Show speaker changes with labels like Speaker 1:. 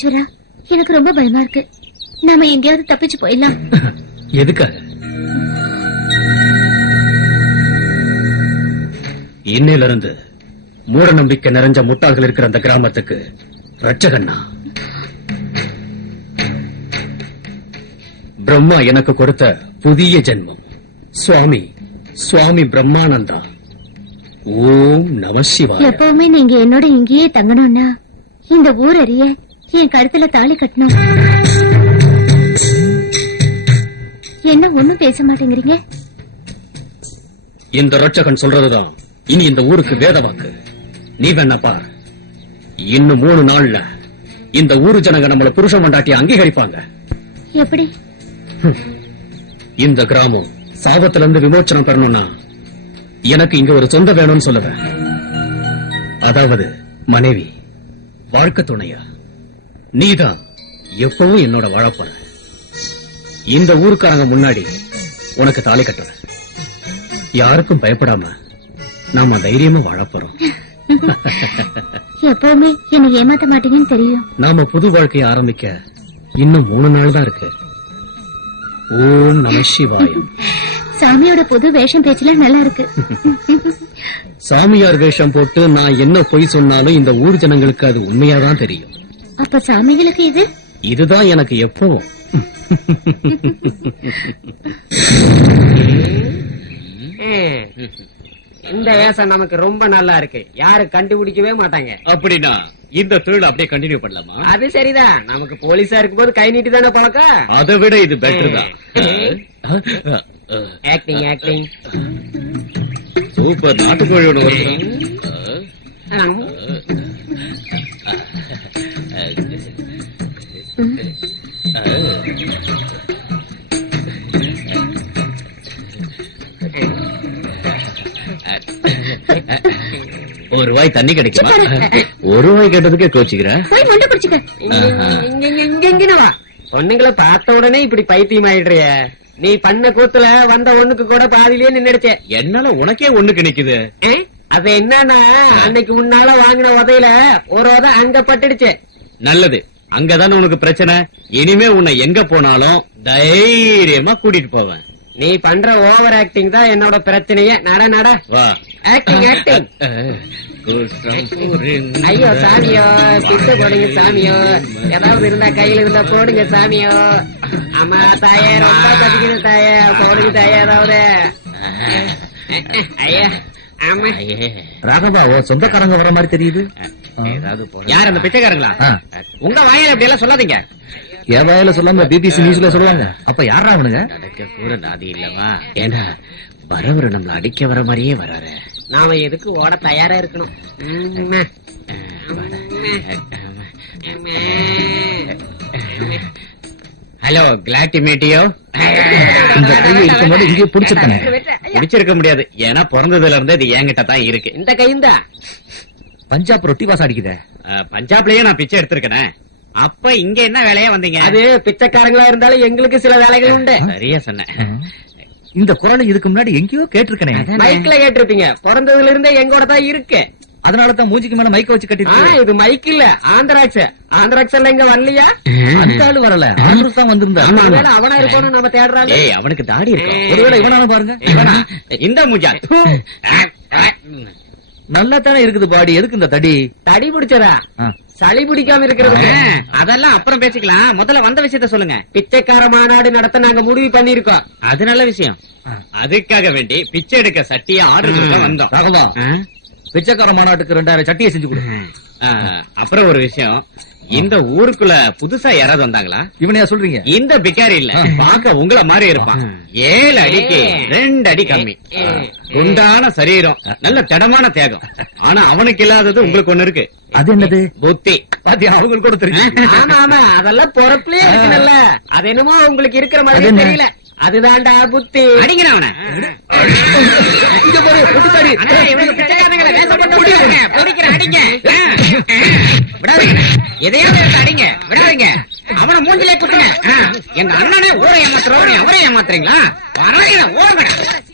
Speaker 1: ஈஸ்வரா, எனக்கு ரொம்ப பயமா இருக்கு. நாம எங்கேயாவது தப்பிச்சு போயிடலாம்.
Speaker 2: எதுக்காக? இன்னையில இருந்து மூட நம்பிக்கை நிறைஞ்ச முட்டாள்கள் இருக்கிற அந்த கிராமத்துக்கு ரட்சகண்ணா. பிரம்மா எனக்கு கொடுத்த புதிய ஜென்மம். சுவாமி சுவாமி பிரம்மானந்தா. ஓம் நம சிவாய.
Speaker 1: எப்பவுமே நீங்க என்னோட இங்கேயே தங்கணும்னா இந்த ஊர் அறிய என் கழுத்துல தாலி கட்டணும். என்ன ஒண்ணும் பேச மாட்டேங்கிறீங்க?
Speaker 2: இந்த ரட்சகன் சொல்றதுதான் இனி இந்த ஊருக்கு வேத வாக்கு. நீ வேணா பார், இன்னும் 3 நாள்ல இந்த ஊரு ஜனங்க நம்மள புருஷன் மண்டாட்டி அங்கீகரிப்பாங்க.
Speaker 1: எப்படி?
Speaker 2: இந்த கிராமம் சாபத்துல இருந்து விமோச்சனம் பெறணும்னா எனக்கு இங்க ஒரு சொந்த வேணும்னு சொல்லுவேன். அதாவது மனைவி, வாழ்க்கை துணையா. நீதான் எப்பவும் என்னோட வாழப்போற. இந்த ஊருக்காரங்க முன்னாடி உனக்கு தாலி கட்டுறேன். யாருக்கும் பயப்படாம நாம தைரியமா வாழப்போறோம்.
Speaker 1: எப்பவுமே என்ன ஏமாத்த மாட்டீங்கன்னு தெரியும்.
Speaker 2: நாம புது வாழ்க்கையை ஆரம்பிக்க இன்னும் 3 நாள் தான் இருக்கு. ஓம் நம சிவாயம்.
Speaker 1: சாமியோட புது வேஷம் பேச்சுல நல்லா இருக்கு.
Speaker 2: சாமியார் வேஷம் போட்டு நான் என்ன பொய் சொன்னாலும் இந்த ஊர் ஜனங்களுக்கு அது உண்மையாதான் தெரியும்.
Speaker 1: அப்ப சாமிகளுக்கு
Speaker 2: இதுதான் எனக்கு எப்பவும்.
Speaker 3: இந்த வேஷம் நமக்கு ரொம்ப நல்லா இருக்கு. யாரும் கண்டுபிடிக்கவே மாட்டாங்க.
Speaker 2: அப்படின்னா இந்த தொழில் அப்படியே கண்டினியூ பண்ணலாமா?
Speaker 3: அது சரிதான். நமக்கு போலீஸா இருக்கும் போது கை நீட்டி தானே பழக்கம்.
Speaker 2: அதை விட இது பெட்டர் தான்.
Speaker 3: Acting acting
Speaker 2: super. நாட்டுக்கோழி ஒண்ணு வருது. ஒரு ரூபாய் தண்ணி கிடைக்குமா? ஒரு ரூபாய் கேட்டதுக்கே கோச்சுக்கிற.
Speaker 3: பொண்ணுங்களை பார்த்த உடனே இப்படி பைத்தியம் ஆயிடுறிய. நீ பண்ண கூத்துல வந்த ஒண்ணுக்கு கூட பாதியிலேயே நின்னுடுச்ச.
Speaker 2: என்னால உனக்கே ஒண்ணுக்கு நிக்குது.
Speaker 3: அது என்னன்னா, அன்னைக்கு முன்னால வாங்கின உதையில ஒரு உதை அங்க பட்டுடுச்சு.
Speaker 2: நல்லது, அங்கதானே உனக்கு பிரச்சனை. இனிமே உன்னை எங்க போனாலும் தைரியமா கூட்டிட்டு போவேன்.
Speaker 3: நீ பண்ற ஓவர் ஆக்டிங் தான் என்னோட பிரச்சனையே. நட நட.
Speaker 2: வா.
Speaker 3: Acting acting. ஐயோ சாமியோ, பிட்டு போடுங்க சாமியோ. ஏதாவது இருந்தா கையில இருந்தா போடுங்க சாமியோ. அம்மா தாயே, ரொம்ப பதிக்கணும் தாயே, போடுங்க தாயே ஏதாவது. ஐயா ஆமா.
Speaker 2: ராகவா, சொந்தக்காரங்க வர மாதிரி தெரியுது.
Speaker 3: யார் அந்த பிச்சைக்காரங்களா? உங்க வாயில அப்படி எல்லாம் சொல்லாதீங்க.
Speaker 2: என் வாயில சொல்லாம பிபிசி நியூஸ்ல சொல்லுவாங்க. அப்ப யாரா அவனுங்க?
Speaker 3: நடக்க கூட நாதி இல்லவா? ஏன்னா வரவரு நம்மள அடிக்க வர மாதிரியே வராரு. நாம எதுக்கு ஓட தயாரா இருக்கணும்.
Speaker 2: Hello, glad to meet you.
Speaker 3: இந்த கையை இருக்கும்போது
Speaker 2: இங்கே பிடிச்சிருக்க முடியாது. ஏன்னா பிறந்ததுல இருந்து இது என்கிட்ட தான் இருக்கு.
Speaker 3: இந்த கையும் தான்.
Speaker 2: பஞ்சாப் ரொட்டி வாசம் அடிக்குது. பஞ்சாப்லயே நான் பிச்சை எடுத்திருக்கேன். அப்ப இங்க என்ன வேலையா வந்தீங்க?
Speaker 3: அது பிச்சைக்காரங்களா இருந்தாலும் எங்களுக்கு சில வேலைகள் உண்டு.
Speaker 2: சரியா சொன்னேன். இந்த குரலை இதுக்கு முன்னாடி எங்கேயோ கேட்டிருக்கேன்.
Speaker 3: மைக்ல கேட்டிருப்பீங்க. பிறந்ததுல இருந்தே எங்கோட தான் இருக்கு.
Speaker 2: அதனாலதான் மூஞ்சிக்கு மேல மைக்க வச்சு கட்டி.
Speaker 3: இது மைக் இல்ல, ஆந்திராட்ச. ஆந்திராட்ச எல்லாம் இங்க வரலையா?
Speaker 2: அந்த ஆளு வரல, ஆந்திரா தான் வந்திருந்தா.
Speaker 3: அவனா இருப்பானு நம்ம தேடுறாங்க.
Speaker 2: அவனுக்கு தாடி இருக்கு. ஒருவேளை இவனாலும் பாருங்க. இந்த மூஞ்சா நல்லா தானே இருக்குது பாடி. எதுக்கு இந்த தடி?
Speaker 3: தடி பிடிச்சதா? சளி பிடிக்காம இருக்கிறது.
Speaker 2: அதெல்லாம் அப்புறம் பேசிக்கலாம். முதல்ல வந்த விஷயத்த சொல்லுங்க.
Speaker 3: பிச்சைக்கார மாநாடு நடத்த நாங்க முடிவு பண்ணிருக்கோம்.
Speaker 2: அது நல்ல விஷயம். அதுக்காக வேண்டி பிச்சை எடுக்க சட்டியா ஆர்டர் வந்தோம். ராகவா, பிச்சைக்கார மாநாட்டுக்கு 2000 சட்டியை செஞ்சு கொடு. அப்புறம் ஒரு விஷயம், இந்த ஊருக்குள்ள புதுசா யாராவது வந்தாங்களா?
Speaker 3: இவனையா சொல்றீங்க?
Speaker 2: இந்த பிக்காரி இல்ல, பாக்க உங்களை மாதிரி இருப்பான். 7 அடிக்கு 2 அடி கம்மி, குண்டான சரீரம், நல்ல திடமான தேகம். ஆனா அவனுக்கு இல்லாதது உங்களுக்கு ஒண்ணு இருக்கு.
Speaker 3: அது என்னது?
Speaker 2: புத்தி. பாத்தியா, அவங்களுக்கு கூட தெரியும்.
Speaker 3: ஆமா ஆமா, அதெல்லாம் பொறப்புலயே இருக்குல்ல. அது என்னமோ உங்களுக்கு இருக்கிற மாதிரி தெரியல. அதுதான்டா புத்தி.
Speaker 2: அடிங்க அவனை. எதையாவது அடிங்க, விடாதீங்க. அவனை மூஞ்சிலே குத்துங்க. எங்க அண்ணனே ஊரை ஏமாத்துறோம், அவரை ஏமாத்துறீங்களா? ஓடுங்க.